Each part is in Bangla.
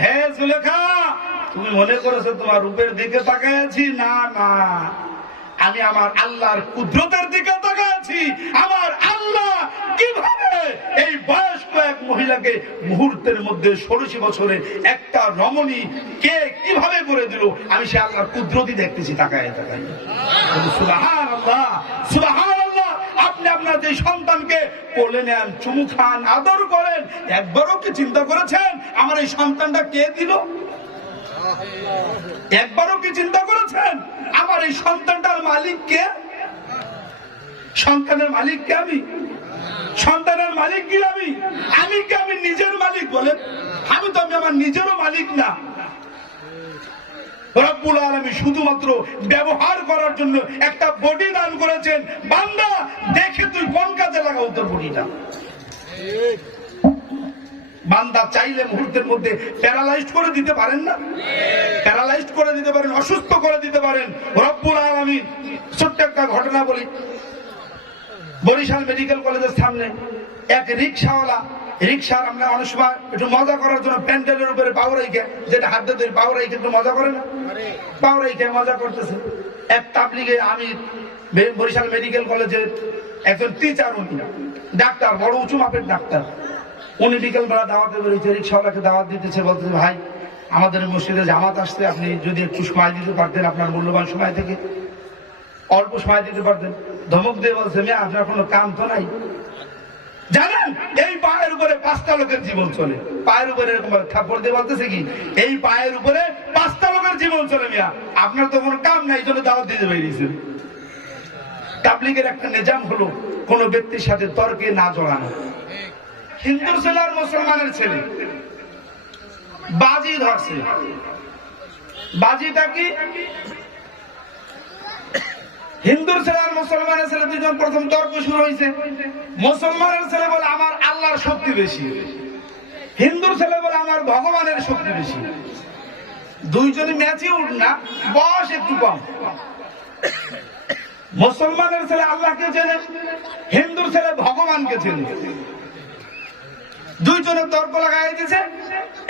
হে জুলেখা, তুমি মনে করেছো তোমার রূপের দিকে তাকায় আছি? না না, আমি আমার আল্লাহর কুদরতের দিকে তাকায় আছি। আমার আল্লাহ কিভাবে এই বয়স্ক এক মহিলাকে মুহূর্তের মধ্যে 16 বছরের একটা রমণী কে কিভাবে করে দিল, আমি সে আল্লাহর কুদরতই দেখতেছি তাকায় তাকায়। সুবহানাল্লাহ, সুবহানাল্লাহ। আপনি আপনার যে সন্তানকে কোলে নেন, চুমু খান, আদর করেন, একবারও কি চিন্তা করেছেন আমার এই সন্তানটা কে দিল? একবারও কি চিন্তা করেছেন আমার এই সন্তানটার মালিক কে? সন্তানের মালিক কে? আমি সন্তানের মালিক কি? আমি কি আমি নিজের মালিক? বলেন, আমি তো আমার নিজেরও মালিক না। রব্বুল আলামিন শুধুমাত্র ব্যবহার করার জন্য একটা বডি দান করেছেন। বান্দা, দেখে তুই কোন কাজে লাগাও তোর বডিটা। বান্দা চাইলে মুহূর্তের মধ্যে প্যারালাইজড করে দিতে পারেন না? প্যারালাইজড করে দিতে পারেন, অসুস্থ করে দিতে পারেন রব্বুল আলামিন। ছোট্ট একটা ঘটনা বলি। বরিশাল মেডিকেল কলেজের সামনে এক রিক্সাওয়ালা, রিক্সার আমরা অনেক সময় একটু মজা করার জন্য প্যান্ডেলের উপরে পাও রেখে, যেটা হাত দিয়ে পাও রেখে একটু মজা করে না, পাও রেখে মজা করতেছে। এক তাবলিগে আমি বরিশাল মেডিকেল কলেজের একজন টিচার, উনি ডাক্তার, বড় উঁচু মাপের ডাক্তার। উনি বিকেল বেলা দাওয়াতে বেরিয়েছে, রিক্সাওয়ালাকে দাওয়াত দিতেছে, বলতেছে ভাই আমাদের মসজিদে জামাত আসছে, আপনি যদি একটু সময় দিতে পারতেন, আপনার মূল্যবান সময় থেকে অল্প সময় দিতে পারতেন। ধমক দিয়ে বলছে, মেয়ে আপনার কোনো কাম তো নাই? জানেন এই পায়ের উপরে 5টা লোকের জীবন চলে। পায়ের উপরে এরকম থাপ্পড় দিয়ে বলতেছে কি, এই পায়ের উপরে 5টা লোকের জীবন চলে, মিয়া আপনার তো কোনো কাম নাই, জন্য দাওয়াত দিতে বেরিয়েছেন। তাবলীগের একটা নিজাম হলো কোন ব্যক্তির সাথে তর্কে না জড়ানো। হিন্দুর ছেলে আর মুসলমানের ছেলে বাজি ধরছে। বাজিটা কি? হিন্দুর ছেলে আর মুসলমানের ছেলে দুজন প্রথম তর্ক শুরু হয়েছে। মুসলমানের ছেলে বলে আমার আল্লাহর শক্তি বেশি, হিন্দুর ছেলে বলে আমার ভগবানের শক্তি বেশি। দুইজনই ম্যাচে উঠ না, বয়স একটু কম। মুসলমানের ছেলে আল্লাহকে চেনে, হিন্দুর ছেলে ভগবানকে চেনে। দুইজনের তর্ক লাগাই দিয়েছে।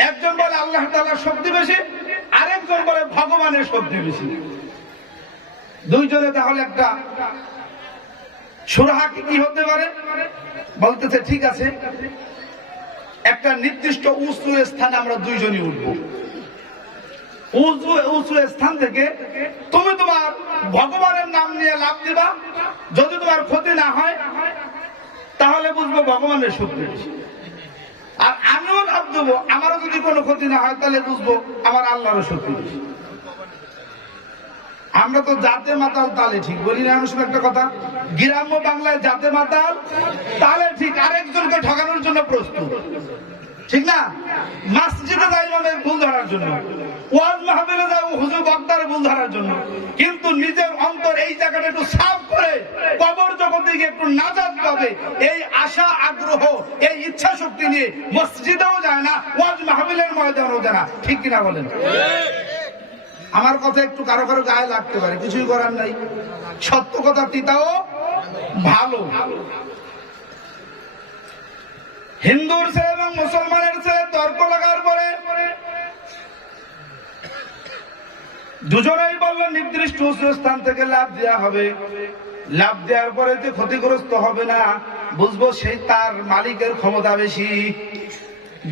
একজন বলে আল্লাহ তাআলার শক্তি বেশি, আরেকজন বলে ভগবানের শক্তি বেশি। দুইজনে তাহলে একটা সুরাহা কি হতে পারে? বলতেছে ঠিক আছে, একটা নির্দিষ্ট উঁচু স্থানে আমরা দুইজনই উঠবো। উঁচু স্থান থেকে তুমি তোমার ভগবানের নাম নিয়ে লাভ দিবা। যদি তোমার ক্ষতি না হয় তাহলে বুঝবো ভগবানের শক্তি বেশি। আর আমিও লাভ দেবো, আমারও যদি কোনো ক্ষতি না হয় তাহলে বুঝবো আমার আল্লাহরও শক্তি বেশি। আমরা তো জাতে মাতাল তালে ঠিক বলি না? আমি শুনে একটা কথা, গ্রাম্য বাংলায় জাতে মাতাল তালে ঠিক, আরেকজনকে ঠকানোর জন্য প্রস্তুত, ঠিক না? মসজিদে যাই মানে ভুল ধরার জন্য, ওয়াজ মাহফিলে যাই হুজুর বক্তার ভুল ধরার জন্য, কিন্তু নিজের অন্তর এই জায়গাটা একটু সাফ করে কবর জগতে গিয়ে একটু নাজাত পাবে এই আশা আগ্রহ এই ইচ্ছা শক্তি নিয়ে মসজিদেও যায় না, ওয়াজ মাহফিলের ময়দানেও যায় না, ঠিক কিনা বলেন? আমার কথা একটু কারো কারো গায়ে লাগতে পারে, কিছুই করার নাই। সত্য কথা তিতাও ভালো। হিন্দুর ছেলে এবং মুসলমানের ছেলে তর্ক লাগার পরে দুজনেই বলল নির্দিষ্ট উঁচু স্থান থেকে লাফ দেওয়া হবে। লাফ দেওয়ার পরে যে ক্ষতিগ্রস্ত হবে না, বুঝবো সেই তার মালিকের ক্ষমতা বেশি।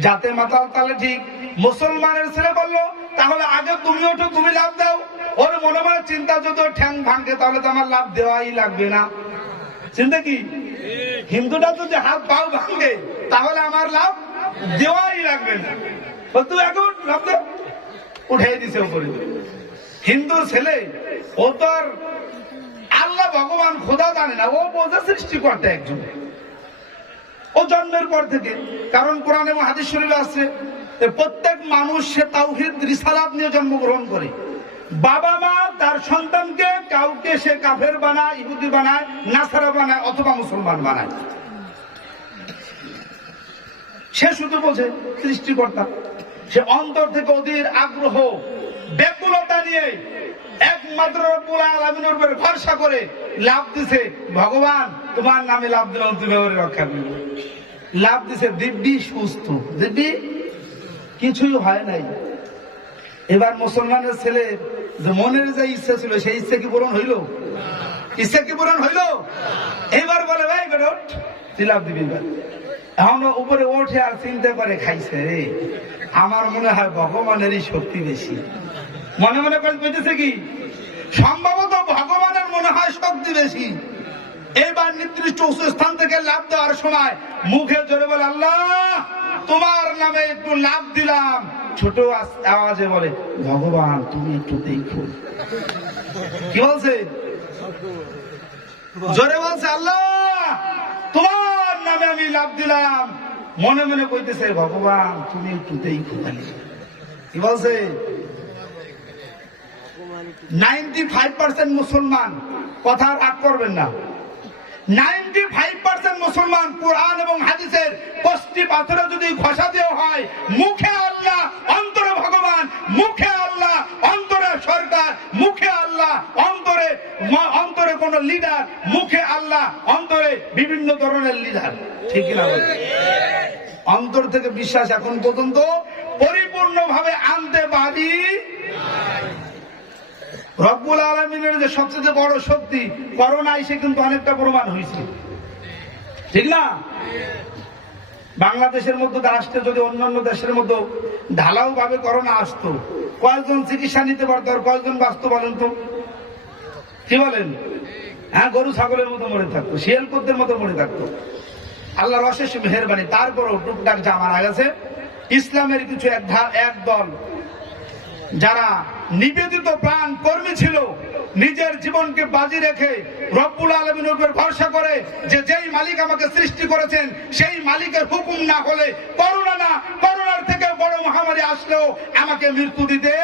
জাতে মাতাল তাহলে ঠিক। মুসলমানের ছেলে বলল তাহলে আগে তুমি ওঠো, তুমি লাভ দাও। ওর মনে মনে চিন্তা, যদি ঠ্যাং ভাঙে তাহলে তো আমার লাভ দেওয়াই লাগবে না। চিন্তা কি? হিন্দুটা যদি হাত পাও ভাঙে তাহলে আমার লাভ দেওয়াই লাগবে না, তুই এখন লাভ দে। উঠে দিছে উপরে। হিন্দুর ছেলে ও তো আর আল্লাহ ভগবান খোদা জানে না, ও বোঝে সৃষ্টিকর্তা একজন। ও জন্মের পর থেকে, কারণ কোরআনে এবং হাদিস শরীফে আছে প্রত্যেক মানুষ সে তাওহীদ রিসালাত নিয়ে জন্মগ্রহণ করে। বাবা মা তার সন্তানকে কাউকে সে কাফের বানায়, ইহুদি বানায়, নাসারা বানায় অথবা মুসলমান বানায়। সে শুধু বোঝে সৃষ্টিকর্তা। সে অন্তর থেকে ওদের আগ্রহ ব্যাকুলতা নিয়ে একমাত্র রব্বুল আলামিনের উপর ভরসা করে লাভ দিছে, ভগবান তোমার নামে লাভ দিলাম, তুমি ওরে রক্ষা করবে। লাভ দিছে দিব্যি সুস্থ, দিব্যি কিছুই হয় নাই। এবার মুসলমানের ছেলে যে মনের যে ইচ্ছা ছিল সেই ইচ্ছা কি পূরণ হইল? ইচ্ছা কি পূরণ হইল? এবার বলে ভাই বেটা ওঠ, জিলাপ দিবি। এখন উপরে ওঠে আর চিন্তা করে খাইছে রে, আমার মনে হয় ভগবানেরই শক্তি বেশি। মনে মনে করে বুঝতেছে কি সম্ভবত ভগবানের মনে হয় শক্তি বেশি। এবার নির্দিষ্ট উঁচু স্থান থেকে লাভ দেওয়ার সময় মুখে জোরে বলে আল্লাহ তোমার নামে একটু লাভ দিলাম। ছোট আওয়াজে বলে ভগবান তুমি একটু দেখো। কি বলছে? জোরে বলছে আল্লাহ তোমার নামে আমি লাভ দিলাম। মনে মনে কইতেছে ভগবান তুমি একটু দেখো। কি বলছে? 95% মুসলমান, কথা রাগ করবেন না, 95% মুসলমান কোরআন এবং হাদিসের কষ্টি পাথরে যদি ঘষা দেওয়া হয়, মুখে আল্লাহ অন্তরে ভগবান, মুখে আল্লাহ অন্তরে সরকার, মুখে আল্লাহ অন্তরে অন্তরে কোন লিডার, মুখে আল্লাহ অন্তরে বিভিন্ন ধরনের লিডার। ঠিক না? অন্তর থেকে বিশ্বাস এখন পর্যন্ত পরিপূর্ণভাবে আনতে পারি। রব্বুল আলামিনের যে সবচেয়ে বড় শক্তি, করোনা এসে কিন্তু অনেকটা প্রমাণ হয়েছে। ঠিক না? বাংলাদেশের মধ্যে রাষ্ট্রে যদি অন্যান্য দেশের মধ্যে ঢালাও ভাবে করোনা আসতো, কয়েকজন চিকিৎসা নিতে পারতো আর কয়েকজন বাঁচত বলেন তো? কি বলেন? হ্যাঁ, গরু ছাগলের মতো মরে থাকতো, শিয়ালকুদের মতো মরে থাকতো। আল্লাহর অশেষ মেহেরবানি। তারপরও টুকটাক যা মারা গেছে, ইসলামের কিছু এক দল যারা নিবেদিত প্রাণ কর্মী ছিল, নিজের জীবনকে বাজি রেখে রব্বুল আলামিনের উপর ভরসা করে যে যেই মালিক আমাকে সৃষ্টি করেছেন সেই মালিকের হুকুম না হলে করোনা না, করোনার থেকে বড় মহামারী আসলেও আমাকে মৃত্যু দিতে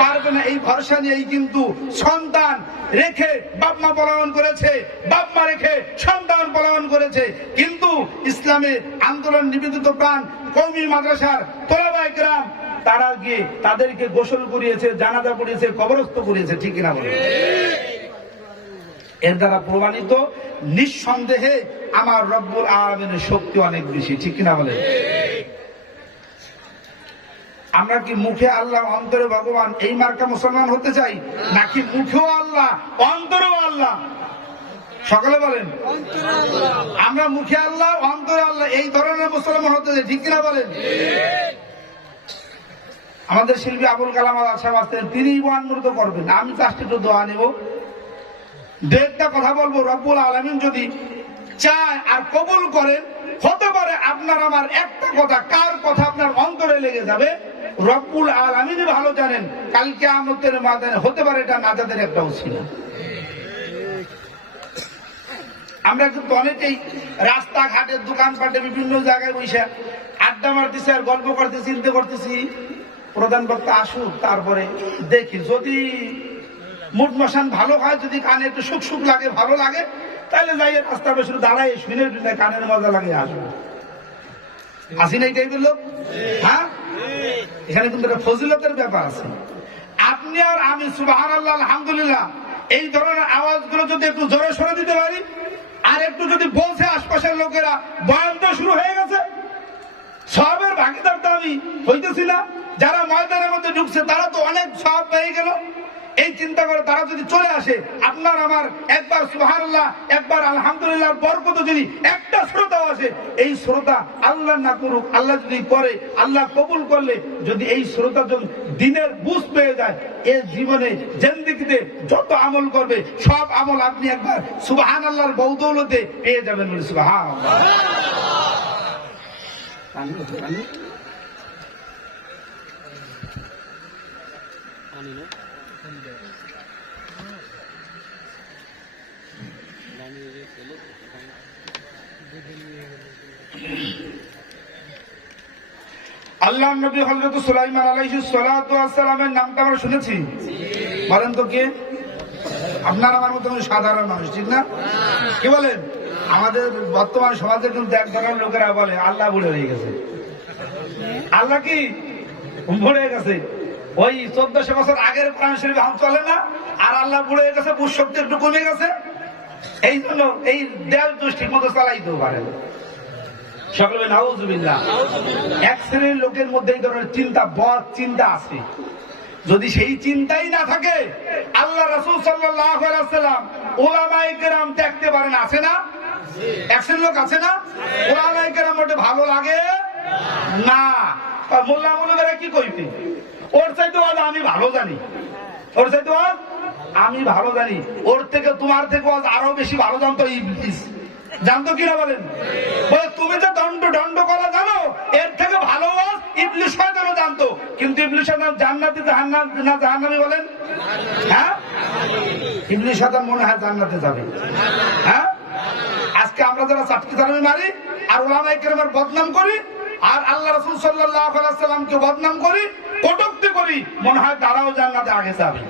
পারবে না, এই ভরসা নিয়েই কিন্তু সন্তান রেখে বাপমা পলায়ন করেছে, বাপমা রেখে সন্তান পলায়ন করেছে। কিন্তু ইসলামে আন্দোলন নিবেদিত প্রাণ কওমি মাদ্রাসার তোলাবায়ে কেরাম তারা গিয়ে তাদেরকে গোসল করিয়েছে, জানাজা পড়িয়েছে, কবরস্থ করিয়েছে। ঠিক কিনা বলে? এর দ্বারা প্রমাণিত নিঃসন্দেহে আমার রব্বুল আলামিনের শক্তি অনেক বেশি। ঠিক কিনা বলে? আমরা কি মুখে আল্লাহ অন্তরে ভগবান এই মার্কা মুসলমান হতে চাই, নাকি মুখেও আল্লাহ অন্তরেও আল্লাহ? সকলে বলেন আমরা মুখে আল্লাহ অন্তরে আল্লাহ এই ধরনের মুসলমান হতে চাই। ঠিক কিনা বলেন? আমাদের শিল্পী আবুল কালাম আজাদ সাহেব আসতেন, তিনি বয়ানমূর্ত করবেন, আমি জাস্ট একটু দোয়া নেব, দু একটা কথা বলবো। রব্বুল আলামিন যদি চায় আর কবুল করেন, হতে পারে আপনার আমার একটা কথা, কার কথা আপনার অন্তরে লেগে যাবে রব্বুল আলামিন ভালো জানেন। কালকে কিয়ামতের ময়দানে হতে পারে এটা নাজাতের একটা ওসিলা। আমরা কিন্তু অনেকেই রাস্তাঘাটের দোকানপাটে বিভিন্ন জায়গায় বসে আড্ডা মারতেছি আর গল্প করতেছি, চিন্তা করতেছি প্রধান বক্তা আসুক, তারপরে দেখি যদি মুড মশান ভালো হয়, যদি কানে একটু সুখ সুখ লাগে, ভালো লাগে, তাহলে যাই রাস্তা বেশ দাঁড়াই শুনে কানের মজা লাগে আসবো। আসি না এই টাইপের লোক? হ্যাঁ, এখানে কিন্তু একটা ফজিলতের ব্যাপার আছে। আপনি আর আমি সুবহানাল্লাহ আলহামদুলিল্লাহ এই ধরনের আওয়াজগুলো যদি একটু জোরে সরে দিতে পারি, আর একটু যদি বলছে আশপাশের লোকেরা বয়ান তো শুরু হয়ে গেছে, সবের ভাগিদার তো আমি হইতেছি না, যারা ময়দানের মধ্যে ঢুকছে তারা তো অনেক সব পেয়ে গেল। এই চিন্তা করে তারা যদি চলে আসে, আপনার আমার একবার সুবহানাল্লাহ একবার আলহামদুলিল্লাহ বরকত যদি একটা শ্রোতাও আসে, এই শ্রোতা আল্লাহ না করুক, আল্লাহ যদি করে, আল্লাহ কবুল করলে যদি এই শ্রোতা জন দিনের বুঝ পেয়ে যায়, এই জীবনে জিন্দেগিতে যত আমল করবে সব আমল আপনি একবার সুবহানাল্লাহর বদৌলতে পেয়ে যাবেন। সুবহানাল্লাহ। আল্লাহ নবী হযরত সুলাইমান আলাইহিস সালাতু ওয়াস সালামের নামটা আমরা শুনেছি, বলেন তো কে? আপনার আমার মতো সাধারণ মানুষ, ঠিক না? কি বলেন? আমাদের বর্তমান সমাজে কিন্তু এক ধরনের লোকেরা বলে আল্লাহ বুড়ে হয়ে গেছে। আল্লাহ কি বুড়ে গেছে? ওই 1400 বছর আগের কোরআন শরীফ হাম চলে না, আর আল্লাহ বুড়ে হয়ে গেছে, বুঝ শক্তি একটু কমে গেছে, এই জন্য এই দেশ দোষ ঠিক মতো চালাইতেও পারে না। সকলে নাউজুবিল্লাহ। এক শ্রেণীর লোকের মধ্যে এই ধরনের চিন্তা, বদ চিন্তা আছে। যদি সেই চিন্তাই না থাকে, আল্লাহ রাসূল সাল্লাল্লাহু আলাইহি ওয়াসাল্লাম উলামায়ে কেরাম দেখতে পারেন, আছে না? এক শ্রেণীর লোক আছে না? উলামায়ে কেরাম ওটা ভালো লাগে না। মোল্লা মুলুকেরা কি কইবে? ওর চাইতে আজ আমি ভালো জানি, ওর চাইতে আজ আমি ভালো জানি, ওর থেকে তোমার থেকে আজ আরো বেশি ভালো জানতো ইবলিস। জানতো কিনা বলেন? বলে তুমি তো দণ্ড করা জানো, এর থেকে ভালো ইবলিস শয়তানও জানতো। কিন্তু ইবলিস শয়তান জান্নাতে না জাহান্নামে বলেন? হ্যাঁ, ইবলিস শয়তান মনে হয় জান্নাতে যাবে। হ্যাঁ, আজকে আমরা যারা চাটকি চালামি মারি আর উলামায়ে কেরামের বদনাম করি আর আল্লাহ রাসূল সাল্লাল্লাহু আলাইহি ওয়াসাল্লামকে বদনাম করি, কটূক্তি করি, মনে হয় তারাও জান্নাতে আগে যাবে।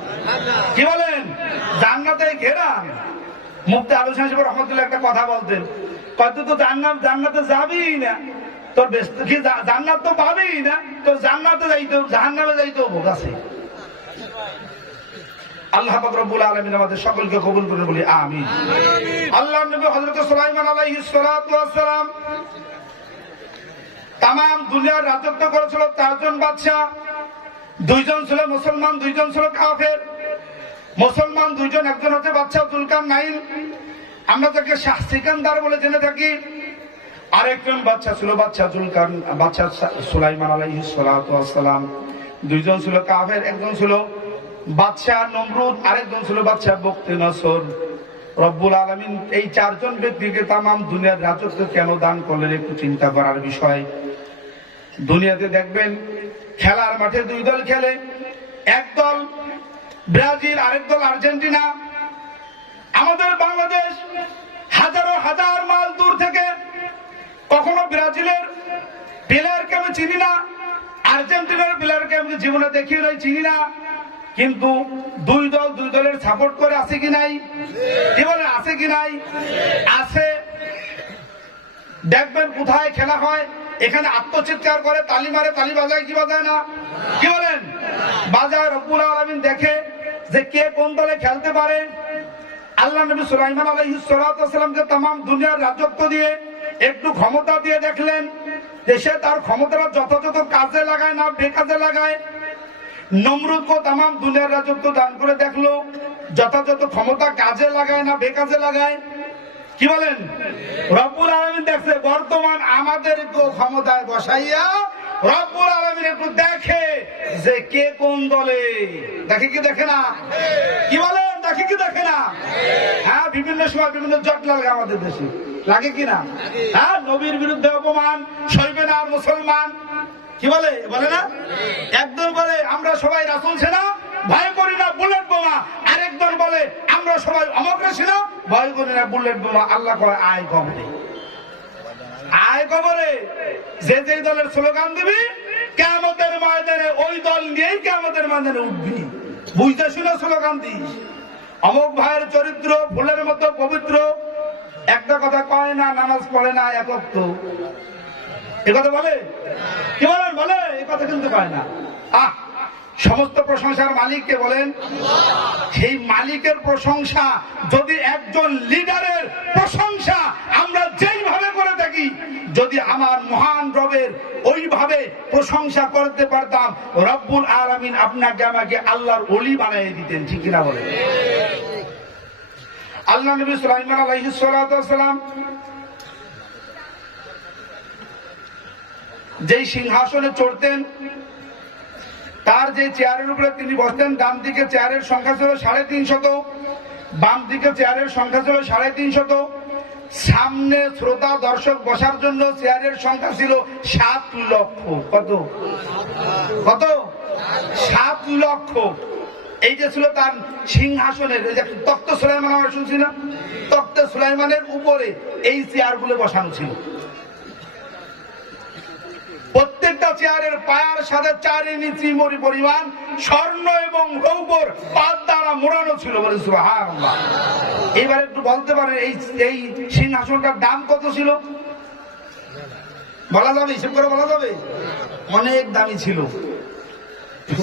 কি বলেন? জান্নাতে ঘেরা। মুফতি আলু শাহ সাহেব রহমাতুল্লাহ একটা কথা বলতেন, কত তো জান্নাতে যাবি না, তোর কি জান্নাত তো পাবি না, তোর জান্নাতে যাইতো জাহান্নামে যাইতো ভোগ আছে। আল্লাহ পাক রব্বুল আলামিন আমাদের সকলকে কবুল করে বলি আমিন। আল্লাহর নবী হযরত সুলাইমান আলাইহিস সালাতু ওয়াস সালাম তাম দুনিয়ার রাজত্ব করেছিল 4 জন বাদশা, 2 জন ছিল মুসলমান, 2 জন ছিল কাফের। মুসলমান 2 জন, একজন হচ্ছে বাদশা যুলকারনাইন, আমরা তাকে শাহ সিকান্দার বলে জেনে থাকি। আরেকজন বাদশা ছিল বাদশা সুলাইমান আলাইহিস সালাতু ওয়াস সালাম। 2 জন ছিল কাফের, একজন ছিল বাদশা নমরুদ, আরেকজন ছিল বাদশা বখতিয়ার। রব্বুল আলামিন এই 4 জন ব্যক্তিকে তাম দুনিয়ার রাজত্ব কেন দান করলেন একটু চিন্তা করার বিষয়। দুনিয়াতে দেখবেন খেলার মাঠে 2 দল খেলে, এক দল ব্রাজিল, আরেক দল আর্জেন্টিনা। আমাদের বাংলাদেশ হাজারো হাজার মাইল দূর থেকে কখনো ব্রাজিলের প্লেয়ারকে আমি চিনি না, আর্জেন্টিনার প্লেয়ারকে আমি জীবনে দেখিও নাই, চিনি না, কিন্তু 2 দলের সাপোর্ট করে আছে কি নাই? কি বলে আছে কি নাই? আছে। দেখবেন কোথায় খেলা হয়, এখানে আত্মচিৎকার করে, তালি মারে, তালি বাজায় কি বাজায় না? কি বলেন? বাজায়। রব্বুল আলামিন দেখে যে কে কোন দলে খেলতে পারে। আল্লাহ নবী সুলাইমান আলাইহিস সালাতু ওয়াস সালামকে তাম দুনিয়ার রাজত্ব দিয়ে একটু ক্ষমতা দিয়ে দেখলেন দেশে তার ক্ষমতাটা যথাযথ কাজে লাগায় না বেকাজে লাগায়। নমরুদকে তাম দুনিয়ার রাজত্ব দান করে দেখলো যথাযথ ক্ষমতা কাজে লাগায় না বেকাজে লাগায়। কি বলেন? রব্বুল আলামিন দেখছে বর্তমান আমাদেরকে ক্ষমতায় বসাইয়া রব্বুল আলামিন একটু দেখে যে কে কোন দলে। দেখে কি দেখে না? কি বলেন? দেখে কি দেখে না? হ্যাঁ, বিভিন্ন সময় বিভিন্ন জট লাগে আমাদের দেশে, লাগে কিনা? হ্যাঁ, নবীর বিরুদ্ধে অপমান সইবে না আর মুসলমান। কি বলে? বলে না? একদল বলে আমরা সবাই রাসূল সেনা, ভয় করি না বুলেট বোমা। আরেকদল বলে আমরা সবাই অমকরা সেনা, ভয় করি না বুলেট বোমা। আল্লাহ কয় আয় কবরে, আয় কবরে। যে যে দলের স্লোগান দিবি কিয়ামতের ময়দানে ওই দল নিয়েই কিয়ামতের ময়দানে উঠবি। বুঝতে শুনে স্লোগান দিস। অমুক ভাইয়ের চরিত্র ফুলের মতো পবিত্র, একটা কথা কয় না, নামাজ পড়ে না, একত্র, এ কথা বলে? কি বলেন? বলে? এ কথা কিন্তু কয় না। সমস্ত প্রশংসার মালিককে বলেন। সেই মালিকের প্রশংসা যদি একজন লিডারের প্রশংসা আমরা যেইভাবে করে থাকি, যদি আমার মহান রবের ওইভাবে প্রশংসা করতে পারতাম, রব্বুল আলামিন আপনাকে আমাকে আল্লাহর ওলি বানিয়ে দিতেন। ঠিক কিনা বলেন? আল্লাহ নবী সুলাইমান আলাইহিস সালাতু ওয়াস সালাম যেই সিংহাসনে চড়তেন, তার যে চেয়ারের উপরে তিনি বসতেন, ডান দিকে চেয়ারের সংখ্যা ছিল 350, বাম দিকে চেয়ারের সংখ্যা ছিল 350। সামনে শ্রোতা দর্শক বসার জন্য চেয়ারের সংখ্যা ছিল 7 লক্ষ। কত? কত? 7 লক্ষ। এই যে ছিল তার সিংহাসনের তখ্ত সুলাইমান, আমরা শুনছি না? তখ্ত সুলাইমানের উপরে এই চেয়ারগুলো বসানো ছিল। প্রত্যেকটা চেয়ারের পায়ার সাথে 4 ইঞ্চি পরিমাণ স্বর্ণ এবং রৌপ্যর পাত দ্বারা মোড়ানো ছিল। বলে সুবহানাল্লাহ। এবার একটু বলতে পারেন এই সিংহাসনটার দাম কত ছিল? বলা যাবে? হিসেব করে বলা যাবে? অনেক দামি ছিল।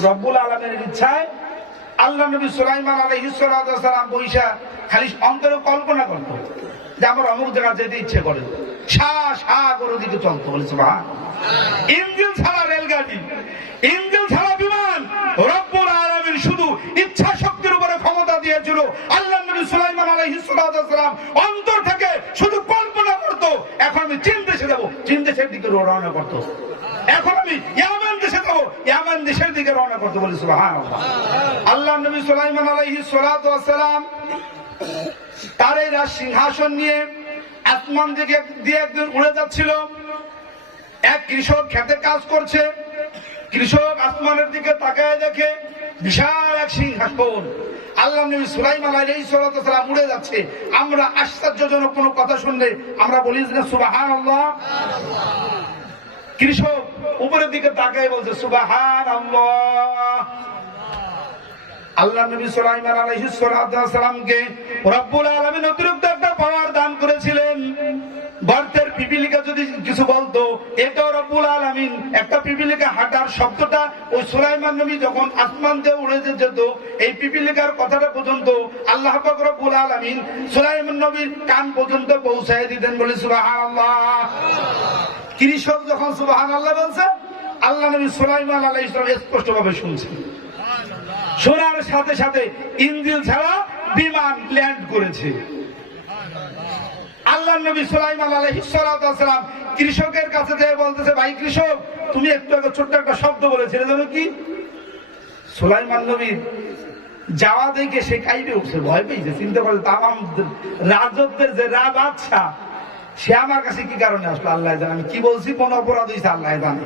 রব্বুল আলামিনের ইচ্ছায় আল্লাহ নবী সুলাইমান আলাইহিস সালাম বৈশা খালি অন্তরে কল্পনা করত যে আমার অমুক জায়গা যেতে ইচ্ছে করে, করে দিকে চলতো, বলেছে ভাই ইঞ্জিন ছাড়া রেলগাড়ি, ইঞ্জিন ছাড়া বিমান রব্বুল আলামিন শুধু ইচ্ছা শক্তির উপরে ক্ষমতা দিয়েছিল। আল্লাহ নবী সুলাইমান আলাইহিস সালাম অন্তর থেকে শুধু কল্পনা করতো, এখন আমি চীন দেশে যাবো, চীন দেশের দিকে রওনা করতো, এখন আমি ইয়ামান দেশে যাবো, ইয়ামান দেশের দিকে রওনা করতো, বলি সুবহানাল্লাহ। আল্লাহ নবী সুলাইমান আলাইহিস সালাম তার এই রাজ সিংহাসন নিয়ে আসমান দিকে দিয়ে একদিন উড়ে যাচ্ছিল। এক কৃষক খেতে কাজ করছে, কৃষক আসমানের দিকে তাকায় দেখে বিশাল এক সিংহাসন, আল্লাহ নবী সুলাইমান আলাইহিস সালাম উড়ে যাচ্ছে। আমরা আশ্চর্যজনক কোনো কথা শুনলে আমরা বলি যে সুবহানাল্লাহ। কৃষক উপরের দিকে তাকায় বলছে সুবহানাল্লাহ। আল্লাহ নবী সুলাইমান আলাইহিস সালামকে রব্বুল আলামিন অতিরিক্ত একটা পাওয়ার দান করেছিলেন। গর্তের পিপিলিকা যদি কিছু বলতো, এটাও রব্বুল আলামিন, একটা পিপিলিকা হাঁটার শব্দটা ওই সুলাইমান নবী যখন আসমান দিয়ে উড়ে যেত, এই পিপিলিকার কথাটা পর্যন্ত আল্লাহ পাক রব্বুল আলামিন সুলাইমান নবীর কান পর্যন্ত পৌঁছায় দিতেন, বলি সুবহানাল্লাহ। কৃষক যখন সুবহানাল্লাহ বলছে, আল্লাহ নবী সুলাইমান আলাইহিস সালাম স্পষ্ট ভাবে শুনছেন। শোনার সাথে সাথে ইঞ্জিন ছাড়া বিমান ল্যান্ড করেছে। আল্লাহ নবী সুলাইমান আলাইহিস সালাম কৃষকের কাছে যেয়ে বলতেছে, ভাই কৃষক, তুমি একটু আগে ছোট্ট একটা শব্দ বলেছিলে, জানো কি? সুলাইমান নবী যাওয়া দেখে সে কাইবে উঠছে, ভয় পেয়েছে, চিন্তা করে তামাম রাজত্বের যে বাদশা, সে আমার কাছে কি কারণে আসলো আল্লাহ জানে, আমি কি বলছি, কোন অপরাধ হয়েছে আল্লাহ জানে।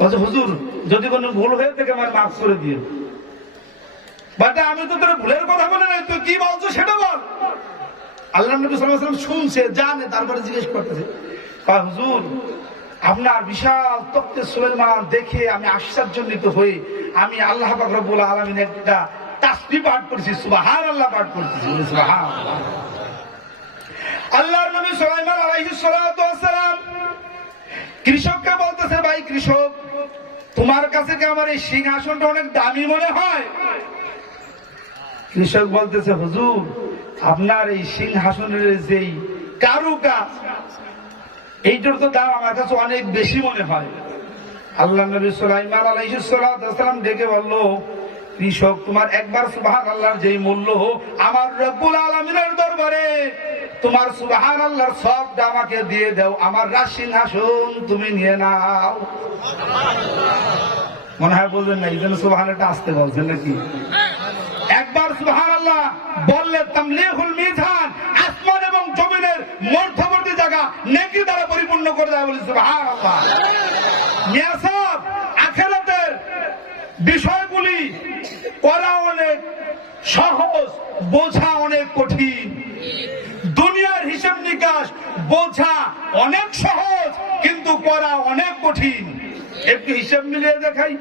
বলছে হুজুর, যদি কোনো ভুল হয়ে থাকে আমার মাফ করে দিও। বাট আমি তো তোর ভুলের কথা বলে নাই, তুই কি বলছো সেটা বল। আল্লাহ নবী সাল্লাল্লাহু আলাইহি ওয়াসাল্লাম শুনছে, জানে, তারপরে জিজ্ঞেস করতেছে, হুজুর আপনার বিশাল তখ্তে সুলাইমান দেখে আমি আশ্চর্যান্বিত হয়ে আমি আল্লাহ পাক রব্বুল আলামিন একটা তাসবিহ পাঠ করেছি, সুবহানাল্লাহ পাঠ করেছি, সুবহানাল্লাহ। আল্লাহর নবী সুলাইমান আলাইহিস সালাম কৃষককে বলতেছে, ভাই কৃষক, তোমার কাছে কি আমার এই সিংহাসনটা অনেক দামি মনে হয়? কৃষক বলতেছে, হুজুর আপনার এই সিংহাসনের যেই কারুকাজ, এইটার তো দাম আমার কাছে অনেক বেশি মনে হয়। আল্লাহ নবী সুলাইমান আলাইহিস সালাম ডেকে বলল, কৃষক, তোমার একবার সুবহানাল্লাহর যেই মূল্য, আমার রব্বুল আলামিনের দরবারে তোমার সুবহানাল্লাহর সবটা আমাকে দিয়ে দাও, আমার রাজ সিংহাসন তুমি নিয়ে নাও। মনে হয় বলবেন না, এই জন্য সুবহানাল্লাহটা আসতে বলছেন নাকি? একবার সুবহানাল্লাহ বললে তামলিহুল মিজান, আসমান এবং জমিনের মধ্যবর্তী জায়গা নেকি দ্বারা পরিপূর্ণ করে দেয়, বলি সুবহানাল্লাহ। নিয়াসাব আখিরাতের বিষয়গুলি করা অনেক সহজ, বোঝা অনেক কঠিন। দুনিয়ার হিসাব নিকাশ বোঝা অনেক সহজ, কিন্তু করা অনেক কঠিন। একটু হিসাব মিলিয়ে দেখাই,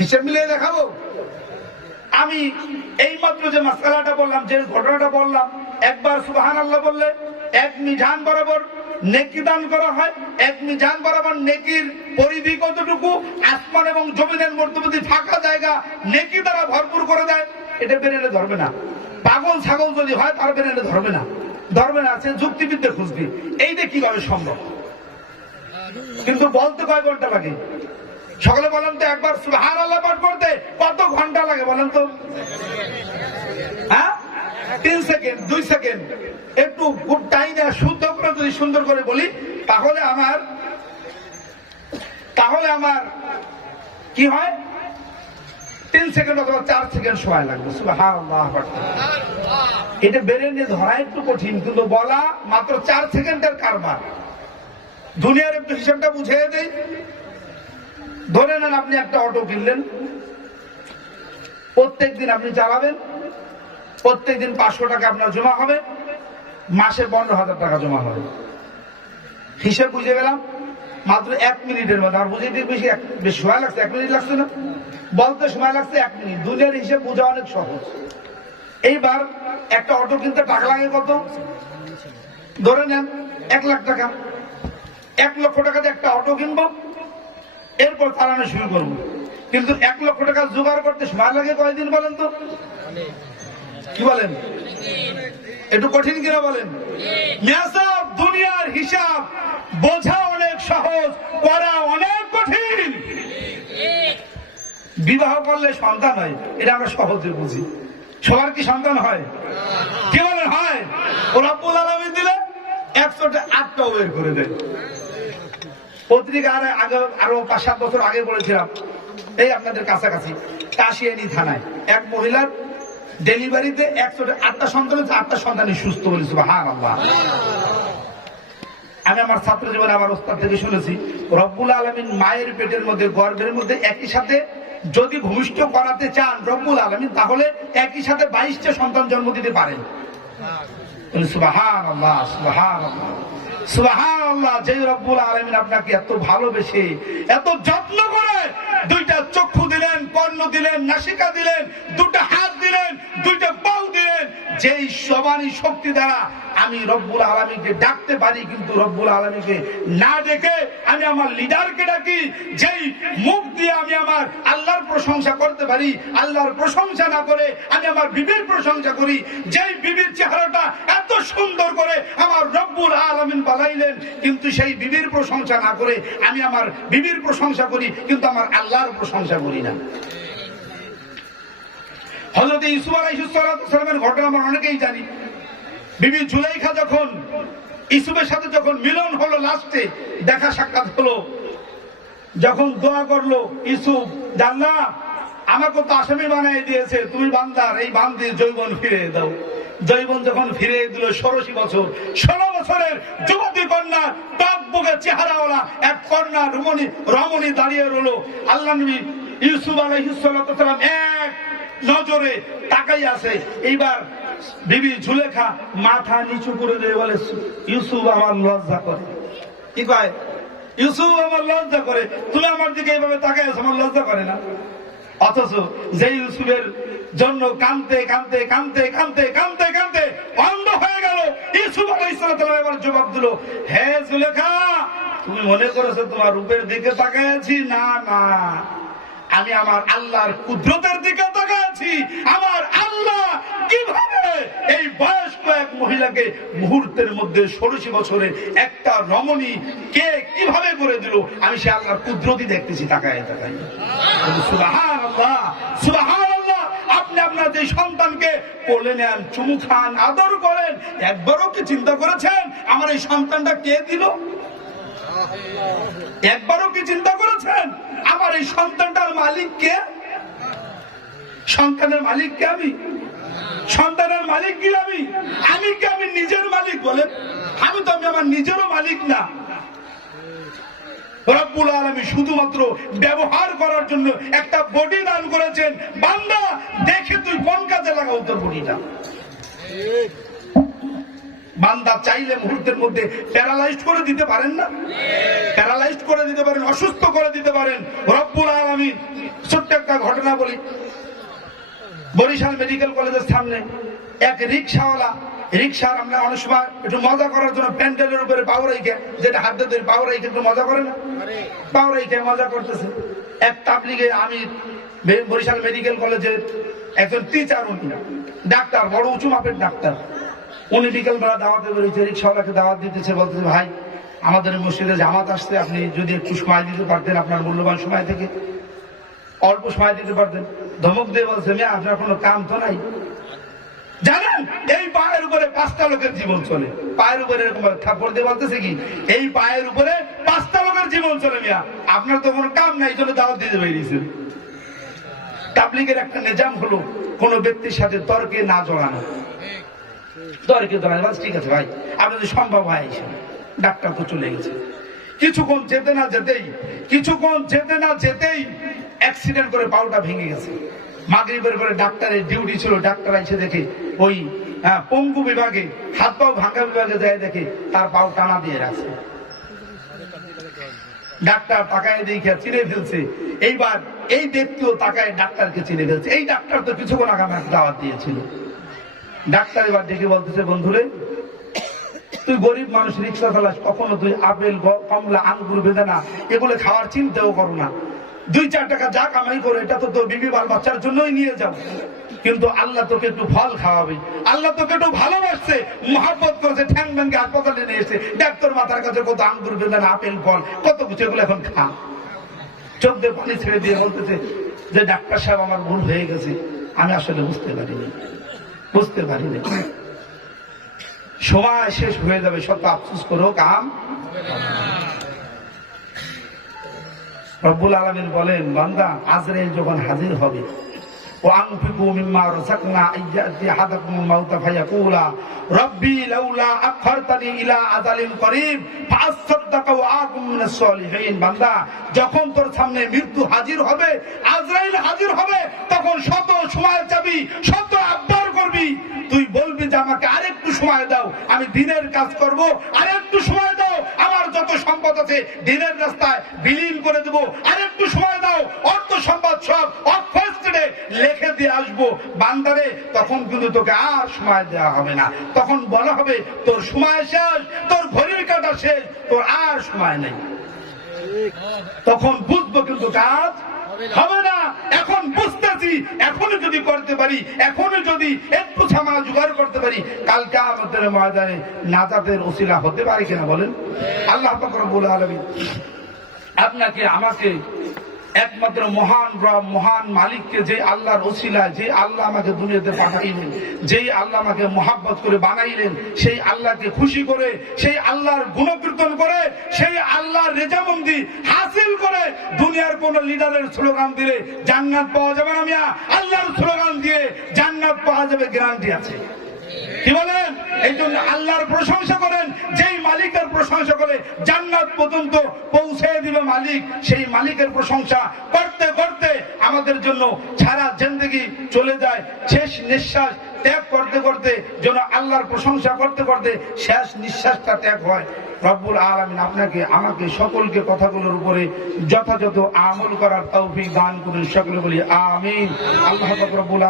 হিসাব মিলিয়ে দেখাবো। আমি এইমাত্র যে মাসআলাটা বললাম, যে ঘটনাটা বললাম, একবার সুবহানাল্লাহ বললে এক মিজান বরাবর নেকি দান করা হয়। এক মিজান বরাবর নেকির পরিধি কতটুকু, আসমান এবং জমিনের মধ্যবর্তী ফাঁকা জায়গা নেকি দ্বারা ভরপুর করে দেয়। এটা বেরেনে ধরবে না। পাগল ছাগল যদি হয় তার বেরেনে ধরবে না, ধরবে না। সে যুক্তিবিদ্যা খুঁজবে, এইটা কিভাবে সম্ভব। কিন্তু বলতে কয় ঘন্টা লাগে? সকলে বলেন তো, একবার সুবহানাল্লাহ পাঠ করতে কত ঘন্টা লাগে বলেন তো? হ্যাঁ, 3 সেকেন্ড, 2 সেকেন্ড। একটু গুড টাইম শুদ্ধ করে যদি সুন্দর করে বলি, তাহলে আমার কি হয়, 3 সেকেন্ড অথবা 4 সেকেন্ড সময় লাগবে সুবহানাল্লাহ পড়তে। এটা বেরেনে ধরা একটু কঠিন, কিন্তু বলা মাত্র 4 সেকেন্ডের কারবার। দুনিয়ার একটু হিসাবটা বুঝিয়ে দেই। ধরে নেন আপনি একটা অটো কিনলেন, প্রত্যেক দিন আপনি চালাবেন, প্রত্যেক দিন 500 টাকা আপনার জমা হবে, মাসে 15,000 টাকা জমা হবে। হিসাব বুঝে গেলাম মাত্র 1 মিনিটের মধ্যে। আর বুঝে বেশি সময় লাগছে? 1 মিনিট লাগছে না, বলতে সময় লাগছে 1 মিনিট। দুনিয়ার হিসাব বোঝা অনেক সহজ। এইবার একটা অটো কিনতে টাকা লাগে কত? ধরে নেন 1 লাখ টাকা। 1 লক্ষ টাকা দিয়ে একটা অটো কিনবো, এরপর চালানো শুরু করবো। কিন্তু 1 লক্ষ টাকা জোগাড় করতে সময় লাগে কয়দিন বলেন তো? কি বলেন? একটু কঠিন কিনা বলেন? মেয়াসাব দুনিয়ার হিসাব বোঝা অনেক সহজ, করা অনেক কঠিন। বিবাহ করলে সন্তান হয়, এটা আমরা সহজে বুঝি। সবার কি সন্তান হয়? কি বলেন হয়? ও রব্বুল আলামিন দিলে 108টাও বের করে দেয়। পত্রিকা আরো 5-7 বছর আগে পড়েছিলাম, এই আপনাদের কাছাকাছি কাশিয়ানী থানায় এক মহিলার ডেলিভারিতে 108টা সন্তান, 8টা সন্তানই সুস্থ বলেছে। সুবহানাল্লাহ। আমি আমার ছাত্র জীবনে আমার ওস্তাদ থেকে শুনেছি, রব্বুল আলামিন মায়ের পেটের মধ্যে, গর্ভের মধ্যে একই সাথে যদি ভূমিষ্ঠ করাতে চান রব্বুল আলামিন, তাহলে একই সাথে 22টা সন্তান জন্ম দিতে পারেন। সুবহানাল্লাহ, সুবহানাল্লাহ, সুবহানাল্লাহ। যে রব্বুল আলামিন আপনাকে এত ভালোবেসে, এত যত্ন করে 2টা চক্ষু দিলেন, কর্ণ দিলেন, নাসিকা দিলেন, 2টা হাত দিলেন, 2টা পাও দিলেন, যেই সমানই শক্তি দ্বারা আমি রব্বুল আলামিনকে ডাকতে পারি, কিন্তু রব্বুল আলামিনকে না ডেকে আমি আমার লিডারকে ডাকি। যেই মুখ দিয়ে আমি আমার আল্লাহর প্রশংসা করতে পারি, আল্লাহর প্রশংসা না করে আমি আমার বিবির প্রশংসা করি। যেই বিবির চেহারাটা এত সুন্দর করে আমার রব্বুল আলামিন বানাইলেন, কিন্তু সেই বিবির প্রশংসা না করে আমি আমার বিবির প্রশংসা করি, কিন্তু আমার আল্লাহর প্রশংসা করি না। হযরত ইউসুফ আলাইহিস সালামের ঘটনা আমরা অনেকেই জানি। বিবি জুলাইখা যখন ইউসুফের সাথে যখন মিলন হলো, লাস্টে দেখা সাক্ষাৎ হলো, যখন দোয়া করলো ইউসুফ, আল্লাহ আমাকে তো আসামি বানিয়ে দিয়েছে, তুমি বান্দার এই বান্দির যৌবন ফিরে দাও। যৌবন যখন ফিরে দিল, 16 বছর, 16 বছরের যুবতী কন্যা, টকবকে চেহারাওয়ালা এক কন্যা রমণী দাঁড়িয়ে রইল। আল্লাহ নবী ইউসুফ আলাইহিস সালাম এক নজরে তাকাই আছে। এইবার বিবি জুলেখা মাথা নিচু করে দিয়ে বলে, ইউসুফ আমার লজ্জা করে। কি কয়? ইউসুফ আমার লজ্জা করে, তুমি আমার দিকে এইভাবে তাকাই আছো, আমার লজ্জা করে না? অথচ যে ইউসুফের জন্য কাঁদতে কাঁদতে কাঁদতে কাঁদতে কাঁদতে কাঁদতে অন্ধ হয়ে গেল, ইউসুফ আলাইহিস সালাম এবার জবাব দিল, হে জুলেখা, তুমি মনে করেছো তোমার রূপের দিকে তাকাই আছি? না না, আমি আমার আল্লাহর কুদরতের দিকে তাকাই আছি। আমার আল্লাহ কিভাবে এই বয়স্ক এক মহিলাকে মুহূর্তের মধ্যে 16 বছরের একটা রমণী কে কিভাবে করে দিল, আমি সে আল্লাহর কুদরতই দেখতেছি তাকায় তাকায়। সুবহানাল্লাহ, সুবহানাল্লাহ। আপনি আপনার যে সন্তানকে কোলে নেন, চুমু খান, আদর করেন, একবারও কি চিন্তা করেছেন আমার এই সন্তানটা কে দিল? একবারও কি চিন্তা করেছেন আমার এই সন্তানটার মালিক কে? সন্তানের মালিক কে? আমি সন্তানের মালিক কি? আমি কি আমি নিজের মালিক? বলে আমি তো, আমি আমার নিজেরও মালিক না। রব্বুল আলামিন শুধুমাত্র ব্যবহার করার জন্য একটা বডি দান করেছেন। বান্দা দেখে তুই কোন কাজে লাগাও তোর বডিটা। বান্দা চাইলে মুহূর্তের মধ্যে প্যারালাইজড করে দিতে পারেন না? প্যারালাইজড করে দিতে পারেন, অসুস্থ করে দিতে পারেন রব্বুল আলামিন। ছোট্ট একটা ঘটনা বলি। বরিশাল মেডিকেল কলেজের সামনে এক রিক্সাওয়ালা, রিক্সার আমরা অনেক সময় একটু মজা করার জন্য প্যান্ডেলের উপরে পাও রেখে, যেটা হাত দিয়ে পাও রেখে একটু মজা করে না, পাও রেখে মজা করতেছে। এক তাবলিগে আমি বরিশাল মেডিকেল কলেজের একজন টিচার, উনি ডাক্তার, বড় উঁচু মাপের ডাক্তার। উনি বিকেলবেলা দাওয়াতে বেরিয়েছে, রিক্সাওয়ালাকে দাওয়াত দিতেছে, বলতেছে ভাই আমাদের মসজিদে জামাত আসছে, আপনি যদি একটু সময় দিতে পারতেন, আপনার মূল্যবান সময় থেকে অল্প সময় দিতে পারতেন। ধমক দিয়ে বলছে, মেয়ে আপনার কোনো কাম তো নাই? জানেন এই পায়ের উপরে 5টা লোকের জীবন চলে। পায়ের উপরে এরকম থাপ্পড় দিয়ে বলতেছে কি, এই পায়ের উপরে 5টা লোকের জীবন চলে, মিয়া আপনার তো কোনো কাম নাই, জন্য দাওয়াত দিতে বেরিয়েছেন। তাবলীগের একটা নিজাম হলো কোন ব্যক্তির সাথে তর্কে না জড়ানো। তর্কে জড়ানো, ঠিক আছে ভাই আপনি যদি সম্ভব হয় এসে, ডাক্তার তো চলে গেছে। কিছুক্ষণ যেতে না যেতেই অ্যাক্সিডেন্ট করে পাউটা ভেঙে গেছে। মাগরিবের পরে ডাক্তারের ডিউটি ছিল, ডাক্তার এসে দেখে ওই পঙ্গু বিভাগে, হাত পাও ভাঙা বিভাগে যায়, দেখে তার পাও টানা দিয়ে রাখছে। ডাক্তার তাকায় দেখে চিনে ফেলছে। এইবার এই ব্যক্তিও তাকায় ডাক্তারকে চিনে ফেলছে। এই ডাক্তার তো কিছুক্ষণ আগে আমাকে দাওয়াত দিয়েছিল। ডাক্তার এবার ডেকে বলতেছে, বন্ধুরে তুই গরিব মানুষ, রিক্সা চালাস, কখনো তুই আপেল, কমলা, আঙ্গুর, বেদানা এগুলো খাওয়ার চিন্তাও করো না। 2-4 টাকা যা কামাই করে এটা তো তোর বিবি বাল বাচ্চার জন্যই নিয়ে যাও, কিন্তু আল্লাহ তোকে একটু ফল খাওয়াবে, আল্লাহ তোকে একটু ভালোবাসছে, মহব্বত করেছে, ঠ্যাং ব্যাংকে হাসপাতালে নিয়ে এসে ডাক্তার মাথার কাছে কত আঙ্গুর বেদান আপেল ফল কত কিছু, এগুলো এখন খা। চোখ দিয়ে পানি ছেড়ে দিয়ে বলতেছে যে ডাক্তার সাহেব আমার ভুল হয়ে গেছে, আমি আসলে বুঝতে পারিনি। সময় শেষ হয়ে যাবে, শত আফসোস করেও কাম। রব্বুল আলামিন বলেন, বান্দা আজরাইল যখন হাজির হবে, وأنفقوا مما رزقنا أن يأتي أحدكم الموت فيقول ربي لولا أخرتني إلى أجل قريب فأصدق وأكن من الصالحين। বান্দা যখন তোর সামনে মৃত্যু হাজির হবে, আজরাইল হাজির হবে, তখন শত সময় চাবি, শত আবদার করবি, তুই বলবি যে আমাকে আরেকটু সময় দাও, আমি দিনের কাজ করব, আরেকটু সময় দাও, আমার যত সম্পদ আছে দিনের রাস্তায় বিলীন করে দেব, আরেকটু সময় দাও, অর্থ সম্পদ সব অক্ষয় লেখে দিয়ে আসবো। বান্দারে তখন কিন্তু তোকে আর সময় দেওয়া হবে না, তখন বলা হবে তোর সময় শেষ, তোর ঘড়ির কাঁটা শেষ, তোর আর সময় নেই। তখন বুঝবো কিন্তু কাজ হবে না। এখন বুঝতেছি, এখনই যদি করতে পারি, এখনই যদি একটু সামাল জোগাড় করতে পারি, কালকে আমাদের ময়দানে নাজাতের ওসিলা হতে পারে কিনা বলেন। আল্লাহ পাক রব্বুল আলামিন আপনাকে আমাকে একমাত্র মহান রব, মহান মালিককে, যে আল্লাহর ওসিলায়, যে আল্লাহ আমাকে দুনিয়াতে পাঠাইলেন, যেই আল্লাহ আমাকে মোহাব্বত করে বানাইলেন, সেই আল্লাহকে খুশি করে, সেই আল্লাহর গুণকীর্তন করে, সেই আল্লাহর রেজামন্দি হাসিল করে, দুনিয়ার কোন লিডারের স্লোগান দিলে জান্নাত পাওয়া যাবে না মিয়া, আল্লাহর স্লোগান দিয়ে জান্নাত পাওয়া যাবে, গ্যারান্টি আছে। কি বলেন? এই জন্য আল্লাহর প্রশংসা করেন, যেই মালিকের প্রশংসা করে জান্নাত পর্যন্ত পৌঁছে দিবে মালিক, সেই মালিকের প্রশংসা করতে করতে আমাদের জন্য সারা জিন্দেগি চলে যায়, শেষ নিঃশ্বাস ত্যাগ করতে করতে যেন আল্লাহর প্রশংসা করতে করতে শেষ নিঃশ্বাসটা ত্যাগ হয়। রব্বুল আলামিন আপনাকে আমাকে সকলকে কথাগুলোর উপরে যথাযথ আমল করার তৌফিক দান করুন, সকলে বলি আমিন। আল্লাহ পাক রব্বুল